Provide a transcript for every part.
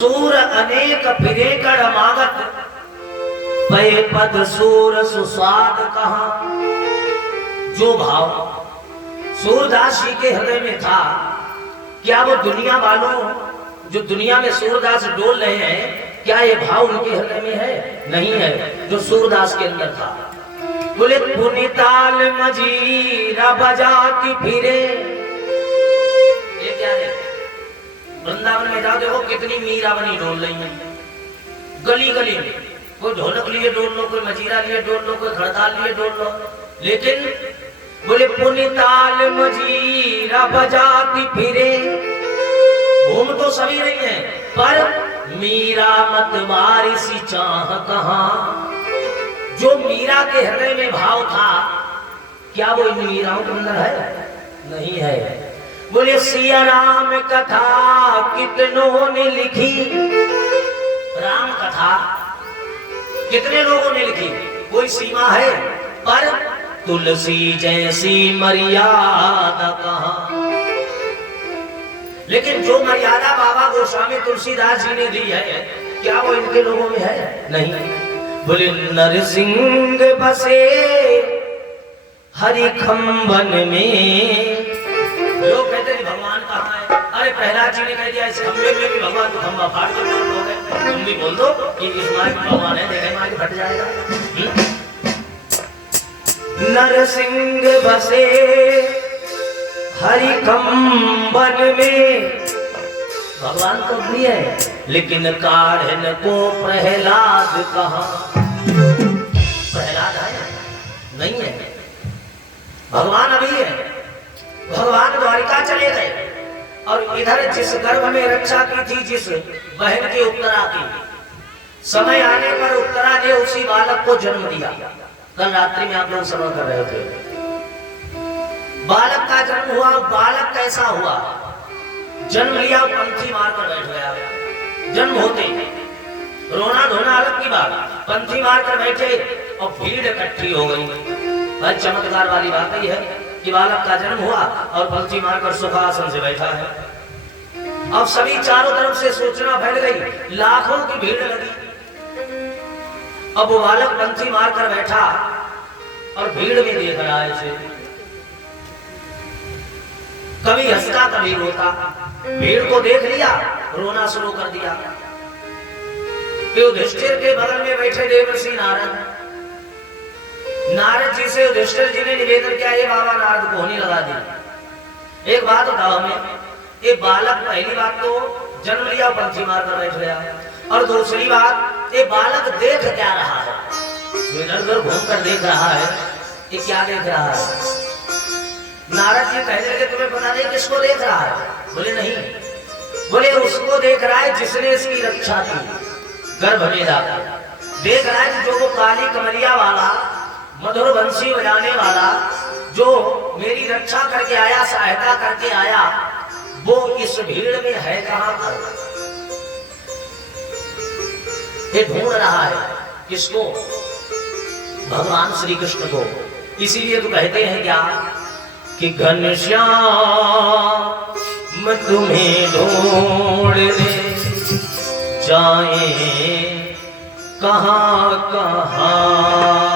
सूर अनेक फिरे कर मागत, पय पद सूर सुस्वाद कहा। जो भाव सूरदास जी के हृदय में था, क्या वो दुनिया वालों जो दुनिया में सूरदास डोल रहे हैं, क्या ये भाव उनके हृदय में है? नहीं है, जो सूरदास के अंदर था। बोले पुनिताल मजीरा बजाती फिरे। ये क्या है? वृंदावन में जाओ, देखो कितनी मीरा बनी डोल रही है गली गली में। कोई ढोलक लिए डोल लो, कोई मजीरा लिए डोल लो, कोई खड़ताल लिए डोल लो। लेकिन बोले पुनिताल मजीरा बजाती फिरे। घूम तो सभी रही है, पर मीरा मतवारी सी चाह कहां। जो मीरा के हृदय में भाव था, क्या वो इन मीराओं के अंदर है? नहीं है। बोले सिया राम कथा कितनों ने लिखी। राम कथा कितने लोगों ने लिखी, कोई सीमा है? पर तुलसी जैसी मर्यादा कहां। लेकिन जो मर्यादा बाबा गोस्वामी तुलसीदास जी ने दी है, क्या वो इनके लोगों में है? नहीं। बोले नरसिंह बसे हरि खंबन में। लोग कहते हैं भगवान कहाँ है? अरे प्रहलाद जी ने कह दिया इस खंबे में भी भगवान को खंबा फाड़ कर हो गए। तुम भी बोल दो कि इस मार्ग में भगवान है, देखे मार्ग फट जाएगा। नरसिंह बसे हरि कंबन में। भगवान तो भी है, लेकिन काढ़न को प्रहलाद कहाँ? प्रहलाद है? नहीं है। भगवान अभी है। भगवान द्वारिका चले गए और इधर जिस गर्भ में रक्षा की थी, जिस बहन की उत्तरा की, समय आने पर उत्तरा ने उसी बालक को जन्म दिया। कल रात्रि में आप लोग श्रवण कर रहे थे। बालक का जन्म हुआ। बालक कैसा हुआ? जन्म लिया, पंथी मारकर बैठ गया। जन्म होते रोना धोना अलग की बात, पंथी मारकर बैठे और भीड़ इकट्ठी हो गई। भाई चमत्कार वाली बात ही है कि बालक का जन्म हुआ और पंथी मारकर सुखासन से बैठा है। अब सभी चारों तरफ से सूचना फैल गई, लाखों की भीड़ लगी। अब वो बालक पंथी मारकर बैठा और भीड़ में देख रहा है इसे। कभी हंसता कभी रोता। भीड़ को देख लिया, रोना शुरू कर दिया। युधिष्ठिर के बगल में बैठे देवर्षि नारद, नारद जी से युधिष्ठिर जी ने निवेदन किया, ये बाबा नारद को होने लगा दी। एक बात बताओ हमें, ये बालक पहली बात तो जन्म लिया पंथी मारकर बैठ गया, और दूसरी बात ये बालक देख क्या रहा है? इधर उधर घूमकर देख रहा है, ये क्या देख रहा है? नारद जी कहने लगे, तुम्हें पता नहीं किसको देख रहा है? बोले नहीं। बोले उसको देख रहा है जिसने इसकी रक्षा की, गर्भ में लाकर देख रहा है। जो वो काली कमरिया वाला, मधुर बंसी बजाने वाला, जो मेरी रक्षा करके आया, सहायता करके आया, वो इस भीड़ में है कहां पर? ये ढूंढ रहा है किसको? भगवान श्री कृष्ण को। इसीलिए तो कहते हैं क्या कि घनश्याम तुम्हें ढूंढने जाए कहां कहां।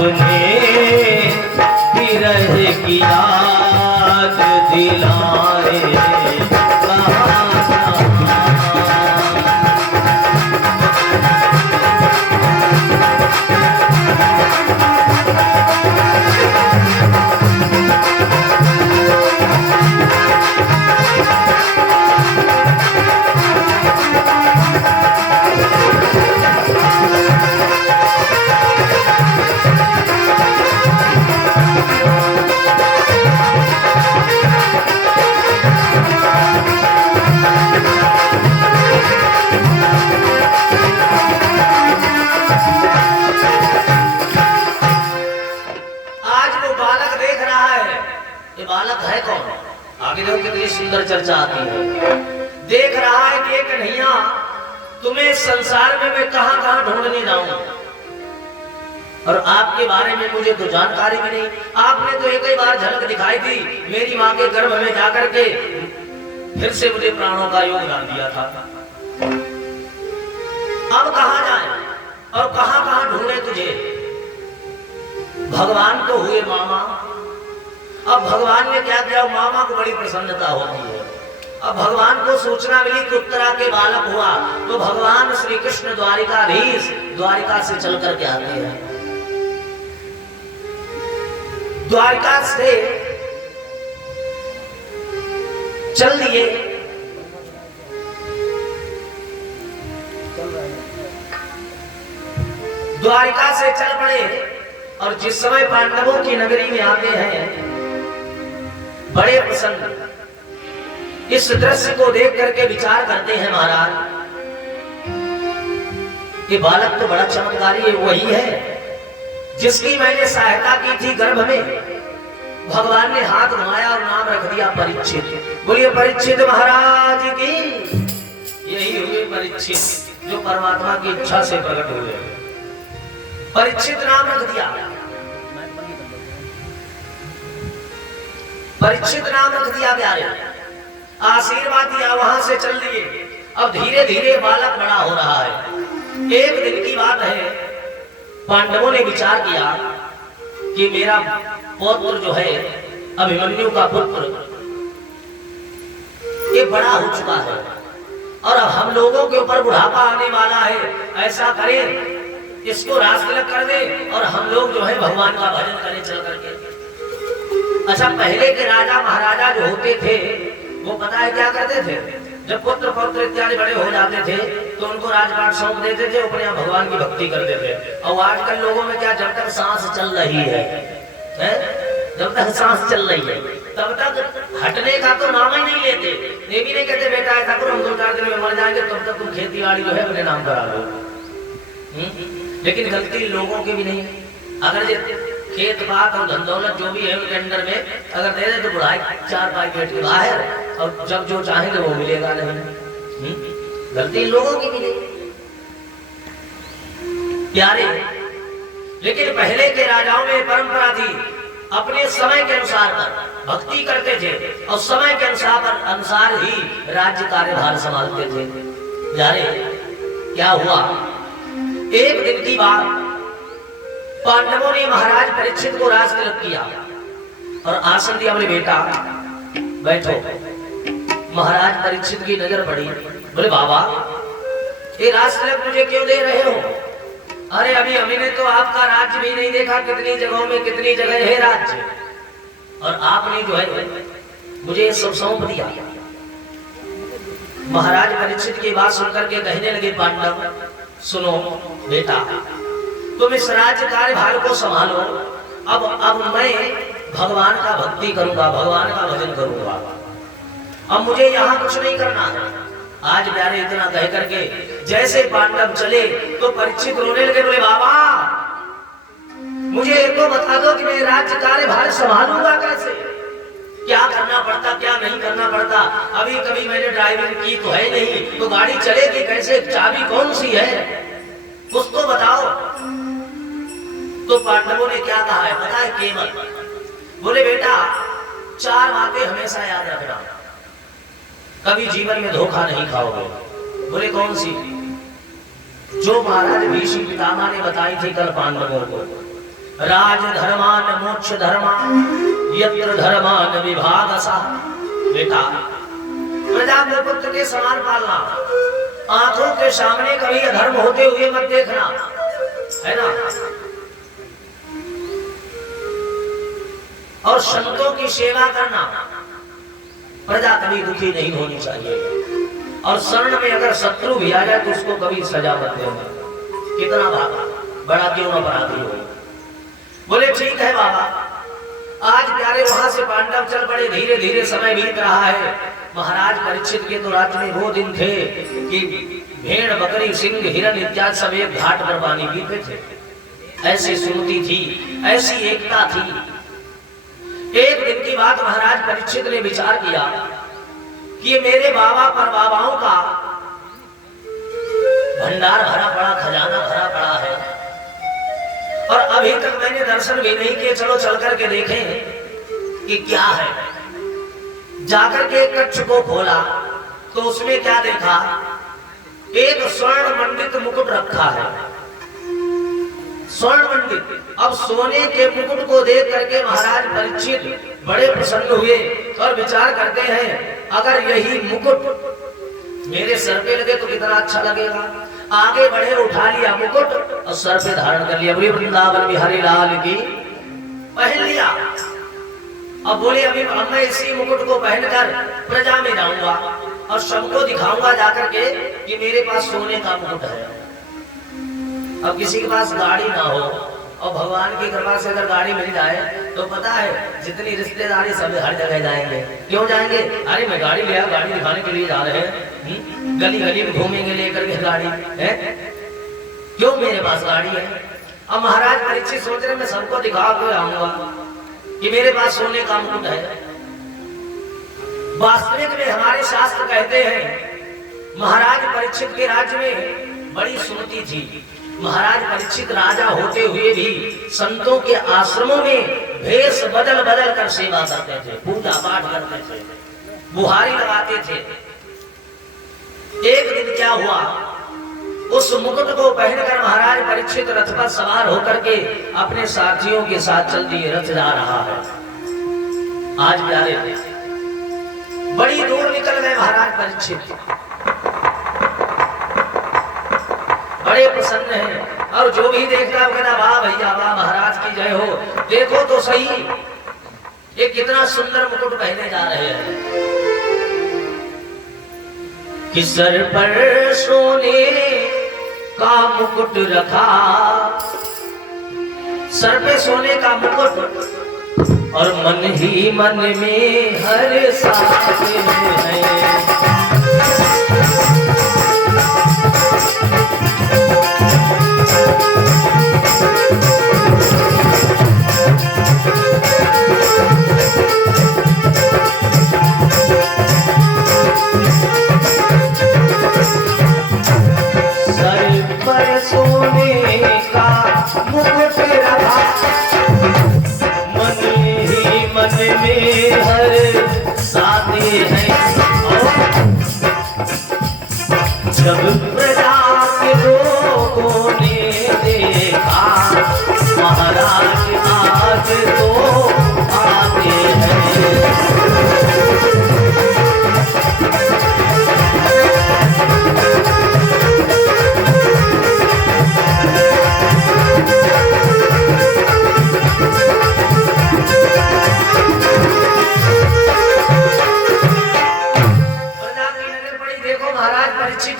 अपने विरह की याद दिलाए सुंदर चर्चा आती है। देख रहा है कि कन्हैया तुम्हें संसार में मैं कहां कहां ढूंढने जाऊं और आपके बारे में मुझे तो जानकारी भी नहीं। आपने तो एक ही बार झलक दिखाई थी मेरी मां के गर्भ में जाकर के, फिर से मुझे प्राणों का योगदान दिया था। अब कहां जाए और कहां कहां ढूंढे तुझे? भगवान तो हुए मामा, अब भगवान ने क्या किया? मामा को बड़ी प्रसन्नता होती है। अब भगवान को सूचना मिली कि उत्तरा के बालक हुआ, तो भगवान श्री कृष्ण द्वारिकाधीश द्वारिका से चल करके आते हैं। द्वारिका से चल दिए, द्वारिका से चल पड़े और जिस समय पांडवों की नगरी में आते हैं बड़े प्रसन्न इस दृश्य को देख करके विचार करते हैं, महाराज ये बालक तो बड़ा चमत्कारी है, वही है जिसकी मैंने सहायता की थी गर्भ में। भगवान ने हाथ घुमाया और नाम रख दिया परीक्षित। बोलिए परीक्षित महाराज की। यही हुए परीक्षित जो परमात्मा की इच्छा से प्रकट हुए। परीक्षित नाम रख दिया, परीक्षित नाम रख दिया प्यारे, आशीर्वाद दिया, वहां से चल दिए। अब धीरे धीरे बालक बड़ा हो रहा है। एक दिन की बात है, पांडवों ने विचार किया कि मेरा पौत्र जो है अभिमन्यु का पुत्र ये बड़ा हो चुका है और अब हम लोगों के ऊपर बुढ़ापा आने वाला है, ऐसा करें इसको रास तिलक कर दे और हम लोग जो है भगवान का भजन करें चल करके। अच्छा, पहले के राजा महाराजा जो होते थे वो पता है क्या करते थे? जब पुत्र पौत्र इत्यादि बड़े हो जाते थे तो उनको राजपाट सौंप देते थे, अपने यहाँ भगवान की भक्ति करते थे। और आजकल लोगों में क्या, जब तक सांस चल रही है, जब तक सांस चल रही है तब तक हटने का तो नाम ही नहीं लेते। ये भी नहीं कहते बेटा ऐसा करो हम 2-4 दिन में मर जाएंगे, तब तक तुम खेती बाड़ी जो है अपने नाम करा लो। लेकिन गलती लोगों की भी नहीं। अगर खेत बात और धन दौलत जो भी है उनके अंदर में अगर दे दे तो बुढ़ाई 4 पाई पेट के बाहर, और जब जो चाहेंगे वो मिलेगा नहीं। गलती लोगों की भी नहीं प्यारे। लेकिन पहले के राजाओं में परंपरा थी, अपने समय के अनुसार भक्ति करते थे और समय के अनुसार ही राज्य कार्यभार संभालते थे। प्यारे क्या हुआ, एक दिन की बात, पांडवों ने महाराज परीक्षित को राज तिलक किया और आसन दिया, बोले बेटा बैठो। महाराज परीक्षित की नजर पड़ी, बोले बाबा ये राज तिलक मुझे क्यों दे रहे हो? अरे अभी हमने तो आपका राज्य भी नहीं देखा, कितनी जगहों में कितनी जगह है राज्य, और आपने जो है मुझे सब सौंप दिया। महाराज परीक्षित की बात सुनकर के कहने लगे, पांडव सुनो बेटा, तुम इस राज्य कार्यभार को संभालो। अब मैं भगवान का भक्ति करूंगा, भगवान का भजन करूंगा। अब मुझे यहाँ कुछ नहीं करना है। आज प्यारे इतना कह करके जैसे पांडव चले तो परीक्षित रोने लगे, बोले बाबा मुझे एक तो बता दो कि मैं राज्य कार्यभार संभालूंगा कैसे, क्या करना पड़ता क्या नहीं करना पड़ता। अभी कभी मैंने ड्राइविंग की तो है नहीं, तो गाड़ी चलेगी कैसे, चाबी कौन सी है, कुछ तो बताओ। तो पांडवों ने क्या कहा है पता है? केवल बोले बेटा 4 बातें हमेशा याद रखना, कभी जीवन में धोखा नहीं खाओगे। बोले कौन सी? जो महाराज भीष्म पितामह ने बताई थी कल पांडवों को। राज धर्मान मोक्ष धर्मान यत्र धर्मान विभागसा। बेटा प्रजा को पुत्र के समान पालना, आंखों के सामने कभी अधर्म होते हुए मत देखना, है ना। और संतों की सेवा करना, प्रजा कभी दुखी नहीं होनी चाहिए। और शरण में अगर शत्रु भी आ जाए तो उसको कभी सजा मत देना, कितना बड़ा क्यों न अपराधी हो। बोले ठीक है बाबा। आज प्यारे वहां से पांडव चल पड़े, धीरे धीरे समय बीत रहा है। महाराज परीक्षित के तो राज्य में वो दिन थे कि भेड़ बकरी सिंह हिरण इत्यादि सब एक घाट पर पानी पीते थे। ऐसी सुनती थी, ऐसी एकता थी। एक दिन की बात महाराज परीक्षित ने विचार किया कि मेरे बाबा पर बाबाओं का भंडार भरा पड़ा, खजाना भरा पड़ा है, और अभी तक मैंने दर्शन भी नहीं किए। चलो चल करके देखें कि क्या है। जाकर के कक्ष को खोला तो उसमें क्या देखा, एक स्वर्ण मंडित मुकुट रखा है, स्वर्ण मंडित। अब सोने के मुकुट को देख करके महाराज परीक्षित बड़े प्रसन्न हुए और विचार करते हैं अगर यही मुकुट मेरे सर पे लगे तो कितना अच्छा लगेगा। आगे बढ़े, उठा लिया मुकुट और सर पे धारण कर लिया। वृंदावन बिहारी लाल की पहन लिया। अब बोले अभी मैं इसी मुकुट को पहनकर प्रजा में जाऊंगा और सबको दिखाऊंगा जाकर के कि मेरे पास सोने का मुकुट है। अब किसी के पास गाड़ी ना हो और भगवान की कृपा से अगर गाड़ी मिल जाए तो पता है जितनी रिश्तेदारी सब हर जगह जाएंगे। क्यों जाएंगे? अरे मैं गाड़ी लिया, गाड़ी दिखाने के लिए जा रहे हैं, गली गली में घूमेंगे लेकर के गाड़ी है। क्यों? मेरे पास गाड़ी है। अब महाराज परीक्षित सोच रहे मैं सबको दिखा के आऊंगा कि मेरे पास सोने का मुकुट है। वास्तविक में हमारे शास्त्र कहते हैं महाराज परीक्षित के राज्य में बड़ी सुनती थी। महाराज परीक्षित राजा होते हुए भी संतों के आश्रमों में भेष बदल बदल कर सेवा करते थे, पूजा पाठ करते थे, बुहारी लगाते थे। एक दिन क्या हुआ, उस मुकुट को पहनकर महाराज परीक्षित रथ पर सवार होकर के अपने साथियों के साथ चल दिए। रथ जा रहा है। आज प्यारे बड़ी दूर निकल गए महाराज परीक्षित, बड़े प्रसन्न हैं। और जो भी देखता है कहता वाह भैया वाह, महाराज की जय हो। देखो तो सही ये कितना सुंदर मुकुट पहने जा रहे हैं कि सर पर सोने का मुकुट रखा, सर पे सोने का मुकुट और मन ही मन में हर साथ है। जब प्रजा के लोगों ने देखा महाराज आज तो आते हैं।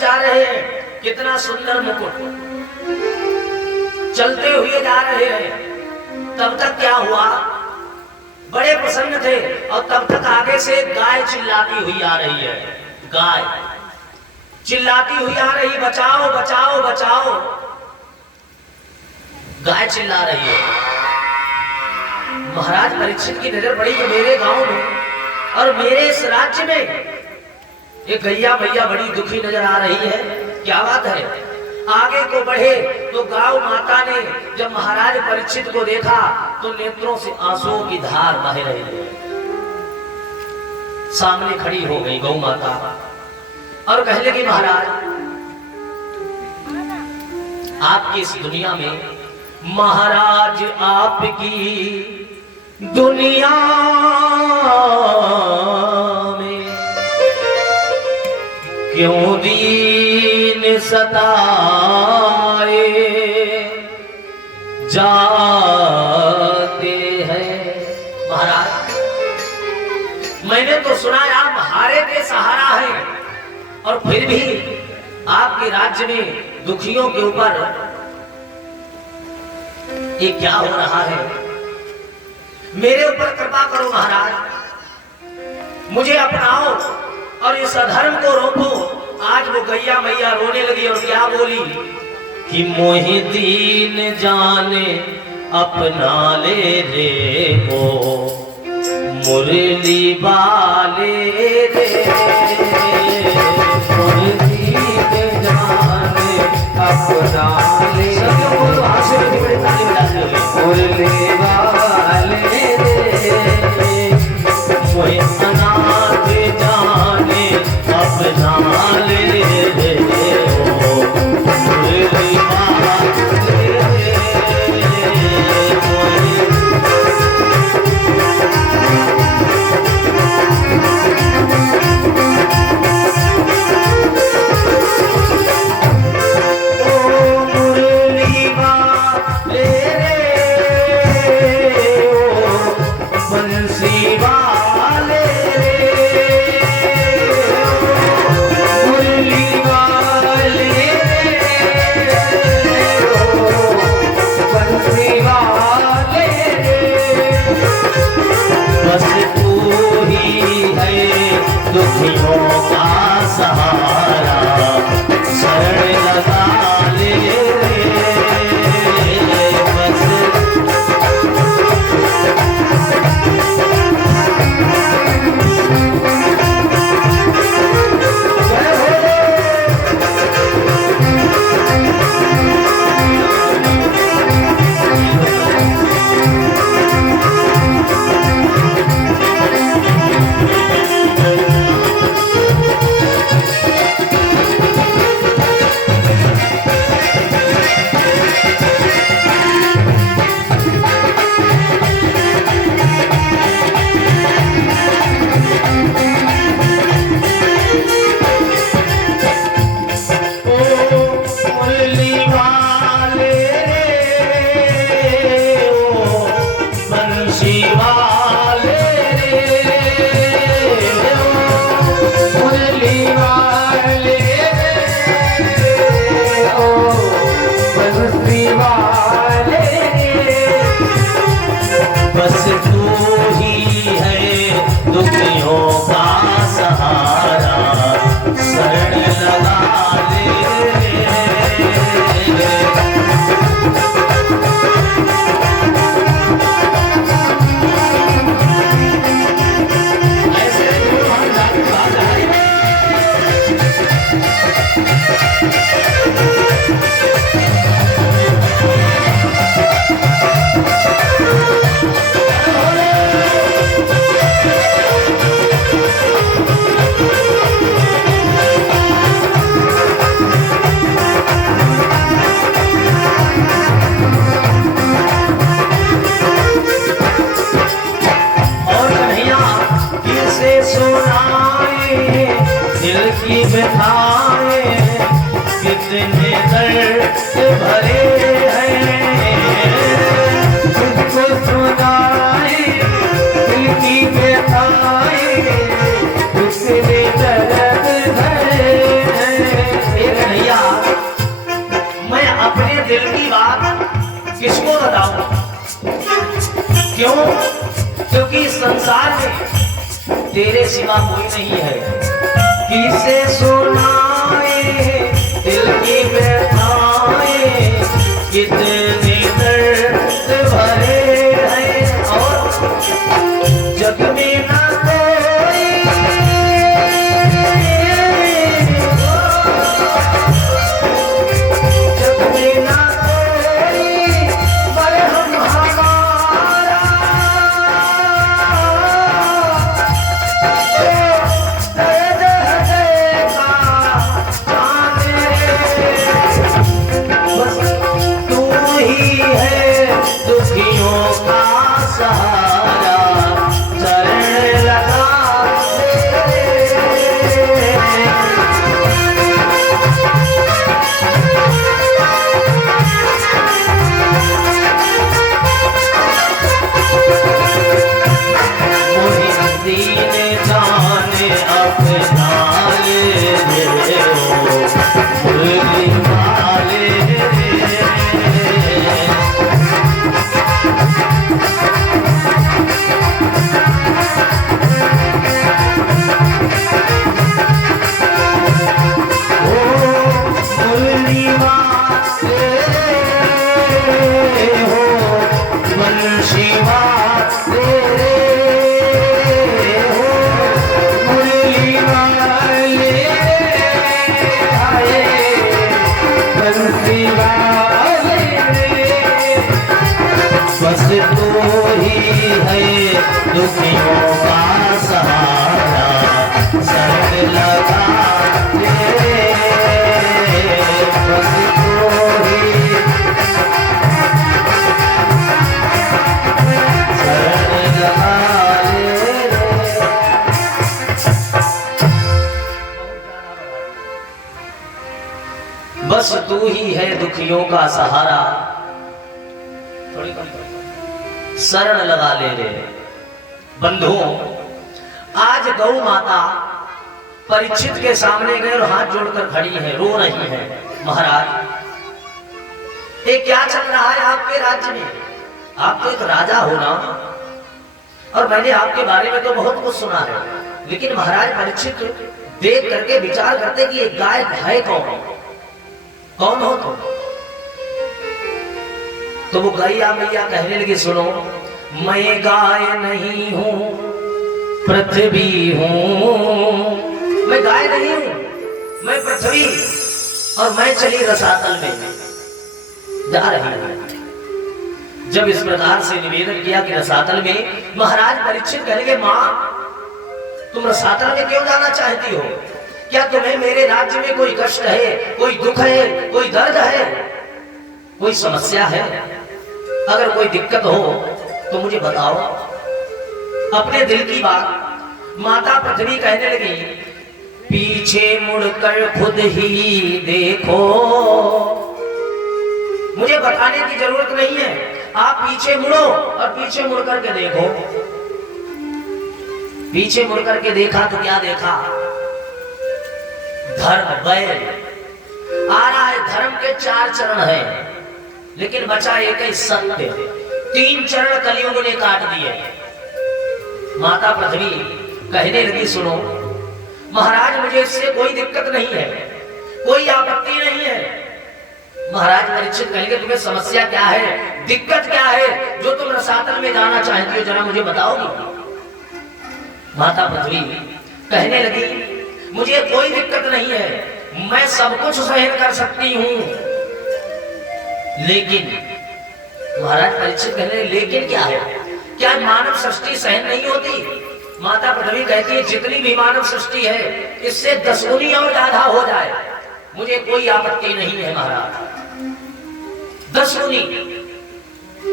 जा रहे हैं, कितना सुंदर मुकुट, चलते हुए जा रहे हैं। तब तक क्या हुआ, बड़े प्रसन्न थे और तब तक आगे से गाय चिल्लाती हुई आ रही है। गाय चिल्लाती हुई आ रही, बचाओ बचाओ बचाओ, गाय चिल्ला रही है। महाराज परीक्षित की नजर पड़ी कि मेरे गांव में और मेरे इस राज्य में ये गैया भैया बड़ी दुखी नजर आ रही है, क्या बात है। आगे को बढ़े तो गौ माता ने जब महाराज परीक्षित को देखा तो नेत्रों से आंसुओं की धार बह रही है। सामने खड़ी हो गई गौ माता और कहने लगी महाराज आपकी इस दुनिया में महाराज आपकी दुनिया में क्यों दीन सताए जाते हैं। महाराज मैंने तो सुना है आप हारे के सहारा है और फिर भी आपके राज्य में दुखियों के ऊपर ये क्या हो रहा है। मेरे ऊपर कृपा करो महाराज, मुझे अपनाओ और इस अधर्म को रोको। आज वो गैया मैया रोने लगी और क्या बोली कि मोहि दीन जाने अपना ले रे को मुरली वाले रे मुरली जाने अपना ले मुरली वाले रे मोहि अनाथ जाने अपना ले रे मुरली वाले दुखियों का सहारा शरण लगा ले बस बस तू ही है दुखियों का सहारा शरण लगा ले कितने दर्द भरे हैं तुझको सुनाए दिल की व्यथाएं कितने दर्द भरे हैं। भैया मैं अपने दिल की बात किसको बताऊं, क्यों? क्योंकि संसार में तेरे सिवा कोई नहीं है। किसे सुनाए दिल की व्यथाएं कितने दर्द भरे हैं और जग में ना कोई जग में ना कोई मरहम हमारा दर्द है का जाने दुखियों का सहारा शरण लगा ले बस तू ही शरण लगा ले। बस तू ही है दुखियों का सहारा, थोड़ी कम शरण लगा ले रे। बंधुओं, आज गौ माता परीक्षित के सामने गए और हाथ जोड़कर खड़ी है, रो रही है। महाराज, ये क्या चल रहा है आपके राज्य में? आप तो एक राजा हो ना, और मैंने आपके बारे में तो बहुत कुछ सुना है, लेकिन महाराज परीक्षित देख करके विचार करते कि ये गाय है कौन? कौन हो तुम? तो वो गैया मैया कहने लगी, सुनो, मैं गाय नहीं हूं, पृथ्वी हूं। मैं गाय नहीं हूं, मैं पृथ्वी, और मैं चली रसातल में जा रही हूं। जब इस प्रकार से निवेदन किया कि रसातल में, महाराज परीक्षित कहने लगे, मां तुम रसातल में क्यों जाना चाहती हो? क्या तुम्हें मेरे राज्य में कोई कष्ट है, कोई दुख है, कोई दर्द है, कोई समस्या है? अगर कोई दिक्कत हो तो मुझे बताओ, अपने दिल की बात। माता पृथ्वी कहने लगी, पीछे मुड़कर खुद ही देखो। मुझे बताने की जरूरत नहीं है, आप पीछे मुड़ो और पीछे मुड़ करके देखो। पीछे मुड़ करके देखा तो क्या देखा? धर्म बैल आ रहा है। धर्म के 4 चरण हैं, लेकिन बचा एक ही सत्य। 3 चरण कलयुग ने काट दिए। माता पृथ्वी कहने लगी, सुनो महाराज, मुझे इससे कोई दिक्कत नहीं है, कोई आपत्ति नहीं है। महाराज परीक्षित कहेंगे, तुम्हें समस्या क्या है, दिक्कत क्या है जो तुम रसातल में जाना चाहती हो, जरा मुझे बताओगी? माता पृथ्वी कहने लगी, मुझे कोई दिक्कत नहीं है, मैं सब कुछ सहन कर सकती हूं, लेकिन महाराज परीक्षित कहने, लेकिन क्या है? क्या मानव सृष्टि सहन नहीं होती? माता पृथ्वी कहती है, जितनी भी मानव सृष्टि है, इससे 10 गुनी और ज्यादा हो जाए, मुझे कोई आपत्ति नहीं है महाराज। 10 गुनी।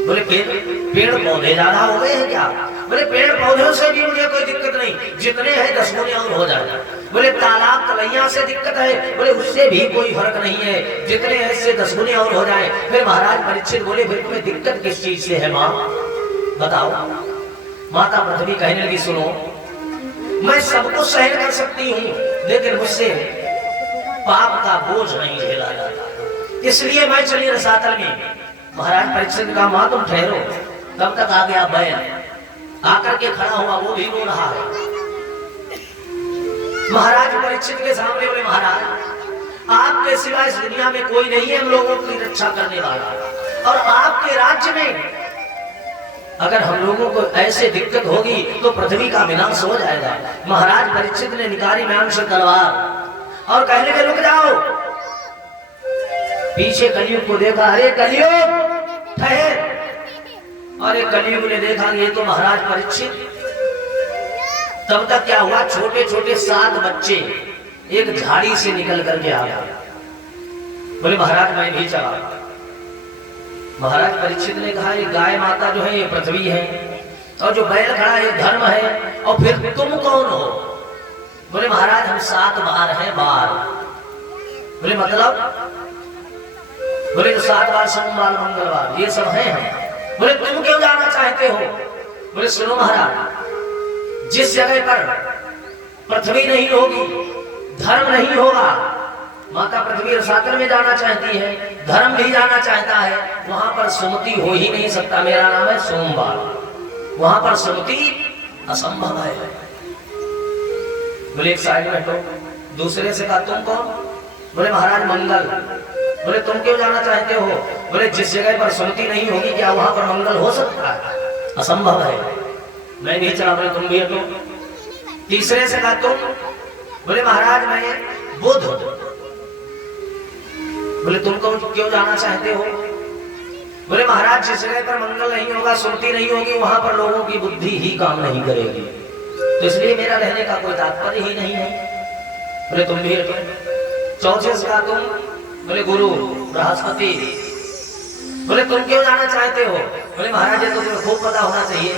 बोले पेड़ पौधे ज्यादा हो गए हैं क्या? बोले पेड़ पौधों से भी मुझे कोई दिक्कत नहीं, जितने हैं 10 गुनी और हो जाए। बोले तालाब तलैया से दिक्कत है? बोले उससे भी कोई फर्क नहीं है, जितने हैं इससे 10 गुनी और हो जाए। फिर महाराज परीक्षित बोले, फिर तुम्हें दिक्कत किस चीज से है माँ, बताओ? माता पृथ्वी कहने लगी, सुनो मैं सब कुछ सहन कर सकती हूँ, लेकिन मुझसे पाप का बोझ नहीं झेला जाता, इसलिए मैं चली रसातल में। महाराज परीक्षित का, माँ तुम ठहरो। तब तक आ गया बैल, आकर के खड़ा हुआ, वो भी रो रहा है। महाराज परीक्षित के सामने बोले, महाराज आपके सिवा इस दुनिया में कोई नहीं है हम लोगों की रक्षा करने वाला, और आपके राज्य में अगर हम लोगों को ऐसे दिक्कत होगी तो पृथ्वी का विनाश हो जाएगा। महाराज परीक्षित ने निकाली म्यान से तलवार और कहने के रुक जाओ। पीछे कलयुग को देखा, अरे कलयुग ठहर। अरे कलयुग ने देखा ये तो महाराज परीक्षित। तब तक क्या हुआ, छोटे छोटे 7 बच्चे एक झाड़ी से निकल करके आ गए। बोले महाराज मैं भी चला। महाराज परीक्षित ने कहा, ये गाय माता जो है ये पृथ्वी है, और जो बैल खड़ा है ये धर्म है, और फिर तुम कौन हो? बोले महाराज हम 7 बार हैं, बार। बोले मतलब? बोले जो 7 बार सोमवार मंगलवार ये सब है हम। बोले तुम क्यों जाना चाहते हो? बोले सुनो महाराज, जिस जगह पर पृथ्वी नहीं होगी, धर्म नहीं होगा, माता पृथ्वी रसातल में जाना चाहती है, धर्म भी जाना चाहता है, वहां पर सुमति हो ही नहीं सकता। मेरा नाम है सोमवार, वहां पर सुमति असंभव है। बोले एक साइड में हटो। दूसरे से कहा तुम कौन? बोले महाराज मंगल। बोले तुम क्यों जाना चाहते हो? बोले जिस जगह पर सुमति नहीं होगी क्या वहां पर मंगल हो सकता है? असंभव है। मैं नहीं चला। बोले तुम भी हटो। तीसरे से कहा तुम? बोले महाराज मैं बुध। बोले तुम क्यों जाना चाहते हो? बोले महाराज जिस जगह पर मंगल नहीं होगा, सुनती नहीं होगी, वहां पर लोगों की बुद्धि ही काम नहीं करेगी, तो इसलिए मेरा रहने का कोई तात्पर्य ही नहीं है। बोले तुम भी चौथे का तुम, बोले गुरु बृहस्पति, बोले तुम क्यों जाना चाहते हो? बोले महाराज ये तो तुम्हें खूब पता होना चाहिए,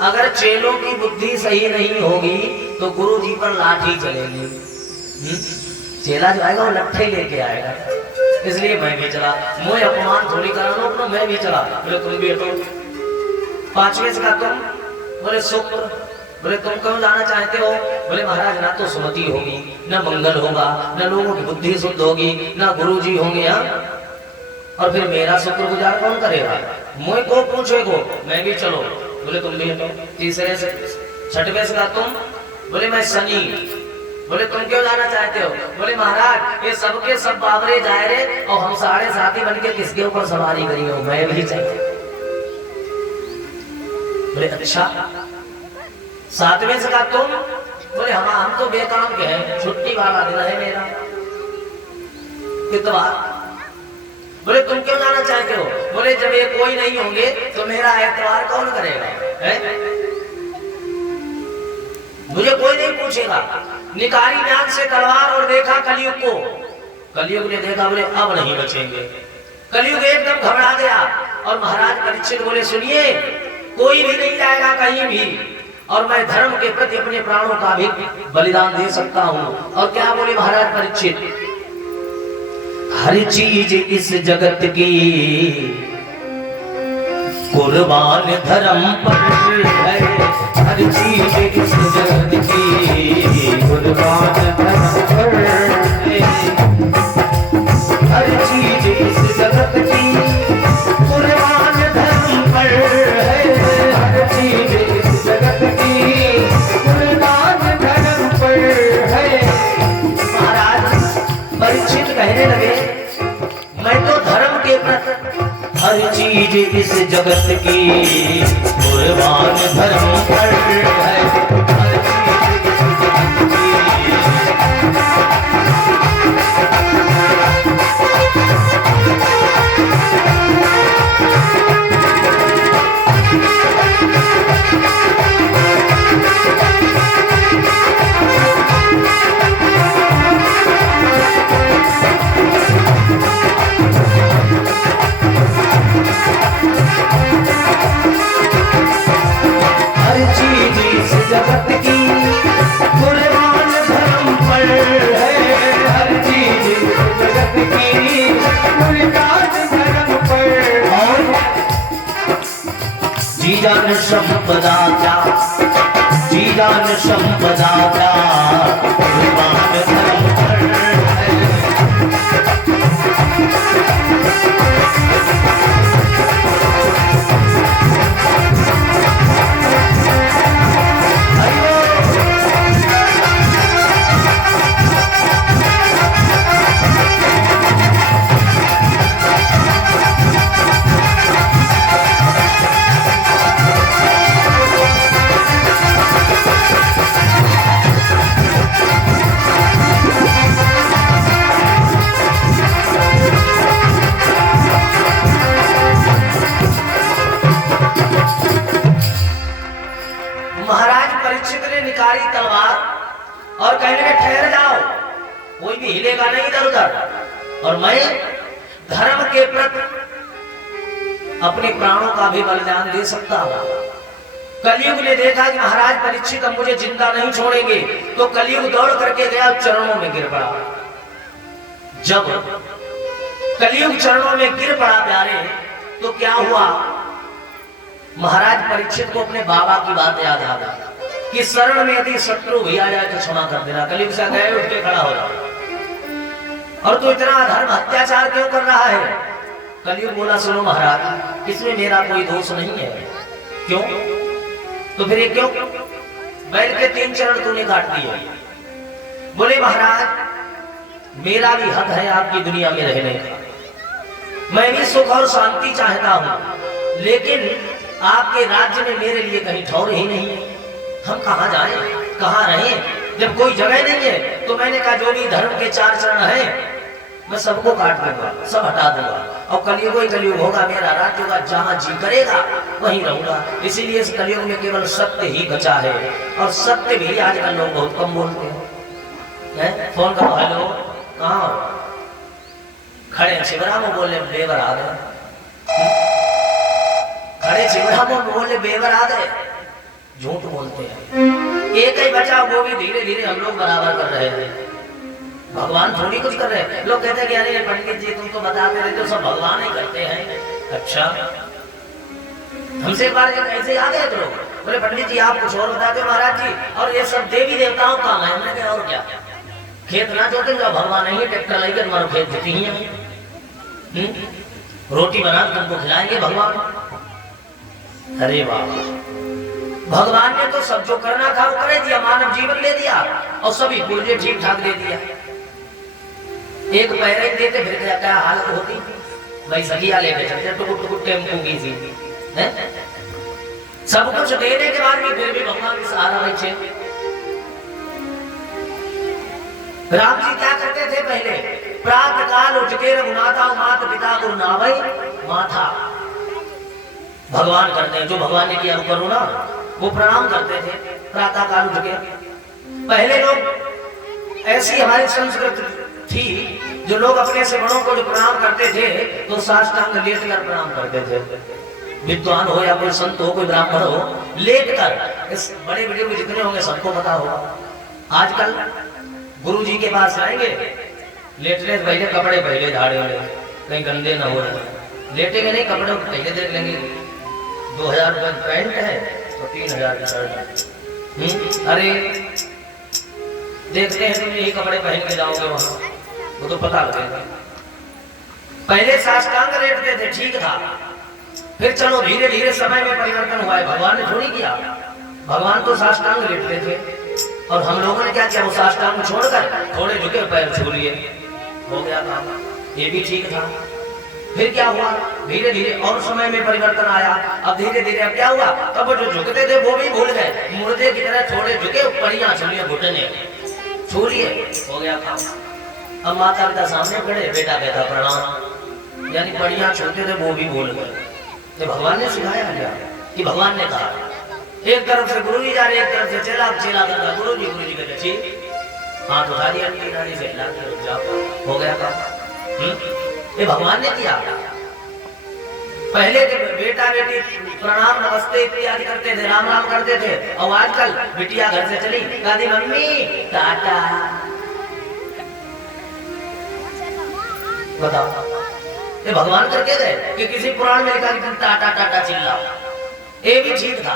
अगर चेलों की बुद्धि सही नहीं होगी तो गुरु जी पर लाठी चलेगी। चेला जो आएगा वो लट्ठे लेके आएगा, इसलिए मैं भी चला। मोह अपमान थोड़ी कराना अपना, मैं भी चला। बोले तुम भी हटो। पांचवें का तुम, बोले शुक्र, बोले तुम क्यों जाना चाहते हो? बोले महाराज ना तो सुमति होगी, ना मंगल होगा, ना लोगों की बुद्धि शुद्ध होगी, ना गुरु जी होंगे, और फिर मेरा शुक्रगुजार कौन करेगा? मोह को पूछेगो, मैं भी चलो। बोले तुम भी हटो। तीसरे से छठवें का तुम, बोले मैं शनि। बोले तुम क्यों जाना चाहते हो? बोले महाराज ये सबके सब बाबरे जाए रे, और हम साढ़े साथी बन के किसके ऊपर सवारी करी हो, मैं भी चाहिए। बोले अच्छा। सातवें से कहा तुम, बोले हम तो बेकाम के हैं, छुट्टी वाला दिन है मेरा, इतवार। बोले तुम क्यों जाना चाहते हो? बोले जब ये कोई नहीं होंगे तो मेरा एतवार कौन करेगा है? मुझे कोई नहीं पूछेगा। निकारी ज्ञान से तलवार और देखा कलयुग को, कलयुग ने देखा, बोले अब नहीं बचेंगे। कलयुग एकदम घबरा गया, और महाराज परीक्षित बोले सुनिए, कोई भी नहीं जाएगा कहीं भी, और मैं धर्म के प्रति अपने प्राणों का भी बलिदान दे सकता हूँ। और क्या बोले महाराज परीक्षित? हर चीज इस जगत की कुर्बान धर्म पर है, हर चीज इस जगत की कुर्बान धर्म पर है, हर चीज इस जगत की कुर्बान धर्म पर है, हर चीज इस जगत की कुर्बान धर्म पर है। महाराज परीक्षित कहने लगे मैं तो धर्म के प्रति हर चीज इस जगत की कुर्बान धर्म पर है, हर चीज इस जगत की। जगत की कुर्बान धर्म पर है, हर चीज जगत की कुर्बान धर्म पर। और जी जान संपदा क्या, जी जान संपदा क्या कुर्बान धर्म पर है। और कहने लगे ठहर जाओ, कोई भी हिलेगा नहीं इधर उधर, और मैं धर्म के प्रति अपने प्राणों का भी बलिदान दे सकता हूं। कलयुग ने देखा कि महाराज परीक्षित अब मुझे जिंदा नहीं छोड़ेंगे, तो कलयुग दौड़ करके गया, चरणों में गिर पड़ा। जब कलयुग चरणों में गिर पड़ा प्यारे, तो क्या हुआ? महाराज परीक्षित को अपने बाबा की बात याद आ गई कि शरण में यदि शत्रु भी आ जाए तो क्षमा कर देना। कलयुग से गए उठ के खड़ा हो रहा, और तो इतना अधर्म अत्याचार क्यों कर रहा है? कलयुग बोला सुनो महाराज, इसमें मेरा कोई दोष नहीं है। क्यों? तो फिर ये क्यों? बैल के 3 चरण तूने काट दिए। बोले महाराज मेरा भी हक है आपकी दुनिया में रहने का, मैं भी सुख और शांति चाहता हूं, लेकिन आपके राज्य में मेरे लिए कहीं ठौर ही नहीं है। हम कहाँ जाएं, कहाँ रहें, जब कोई जगह नहीं है। तो मैंने कहा जो भी धर्म के 4 चरण हैं, मैं सबको काट दूंगा, सब हटा दूंगा, और कलयुग ही कलयुग होगा, मेरा राज्य होगा, जहां जी करेगा वहीं रहूंगा। इसीलिए इस कलयुग में केवल सत्य ही बचा है, और सत्य भी आजकल लोग बहुत कम बोलते हैं। फोन करो, हेलो कहाँ हो? खड़े छिबरा में बोले बेवर आ गए, खड़े छिबरा में बोले बेवर आ गए, झूठ बोलते हैं। एक ही बचा, वो भी धीरे धीरे हम लोग बराबर कर रहे हैं। भगवान थोड़ी कुछ कर रहे हैं। लोग कहते हैं कि अरे पंडित जी तुम तो बताते रहते हो, सब भगवान ही करते हैं। अच्छा, हमसे एक बार ऐसे आ गए तो लोग बोले पंडित जी आप कुछ और बताते हो महाराज जी, और ये सब देवी देवताओं का काम है। हमने कहा और क्या, खेत ना जोते जो भगवान नहीं है, ट्रैक्टर लेकर तुम्हारा खेत जोती ही है, रोटी बना तुमको खिलाएंगे भगवान। अरे वाह, भगवान ने तो सब जो करना था वो कर दिया, मानव जीवन दे दिया और सभी पुर्जे ठीक ठाक दे दिया। एक पैरे देते फिर क्या हालत होती भाई, सगिया लेके चलते टुकुट टुकुट टेम्पू की थी, सब कुछ देने के बाद भी फिर भी भगवान के सहारा बैठे। राम जी क्या करते थे पहले, प्रातः काल उठ के रघुनाथा माता पिता गुरु नावई माथा, भगवान करते हैं जो भगवान ने किया करो ना, वो प्रणाम करते थे प्रातः काल उठ के। पहले लोग ऐसी हमारी संस्कृति थी, जो लोग अपने से बड़ों को जो प्रणाम करते थे तो साष्टांग लेट कर प्रणाम करते थे। विद्वान हो या कोई संत हो, कोई ब्राह्मण हो, लेट कर, इस बड़े बुजुर्ग जितने होंगे सबको पता होगा। आजकल गुरु जी के पास आएंगे, लेटने से पहले कपड़े पहले झाड़े होंगे, कहीं गंदे ना हो, लेटेंगे नहीं, कपड़े पहले देख लेंगे, 2000 रुपए पैंट है तो 3000 की शर्ट। अरे देखते हैं तुम यही कपड़े पहन के जाओगे वहां, वो तो पता लगेगा। पहले साष्टांग लेटते थे, ठीक था, फिर चलो धीरे धीरे समय में परिवर्तन हुआ है। भगवान ने थोड़ी किया, भगवान तो साष्टांग लेटते थे, और हम लोगों ने क्या किया, वो साष्टांग छोड़कर थोड़े झुके पैर छू लिए, हो गया काम, ये भी ठीक था। फिर क्या हुआ, धीरे धीरे और समय में परिवर्तन आया। अब धीरे धीरे अब क्या हुआ, तब वो जो झुकते थे वो भी भूल गए, मुर्दे की तरह थोड़े झुके, ऊपरियां छुलिए, घुटने छू लिए, हो गया काम। अब माता पिता सामने खड़े, बेटा कहता प्रणाम, यानी बढ़िया छूते थे वो भी भूल गए। तो भगवान ने सिखाया क्या कि भगवान ने कहा, एक तरफ से गुरु जी जा रहे, एक तरफ से चेला करता, गुरु जी कहते ठीक, हाथ उठा दिया नानी से, जाओ, हो गया काम। ये भगवान ने किया। पहले के बेटा बेटी प्रणाम नमस्ते इत्यादि करते थे, राम राम करते थे, और आजकल बिटिया घर से चली, दादी मम्मी टाटा, बताओ ये भगवान करके गए कि किसी पुराण में लिखा कि टाटा टाटा चिल्लाओ? ये भी ठीक था,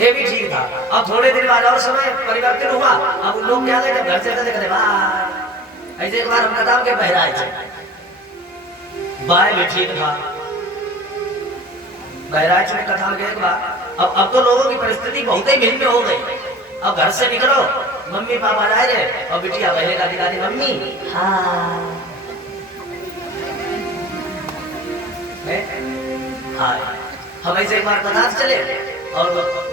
ये भी ठीक था। अब थोड़े दिन बाद और समय परिवर्तन हुआ, अब लोग क्या कहते, घर से कहते बाय। ऐसे एक बार हम कथा के बहराए थे, बाय भी ठीक था, बहराइच में कथा में एक बार। अब तो लोगों की परिस्थिति बहुत ही भिन्न हो गई। अब घर से निकलो, मम्मी पापा जा रहे, और बिटिया पहले दादी दादी मम्मी हाँ हाय। हम ऐसे एक बार कथा से चले, और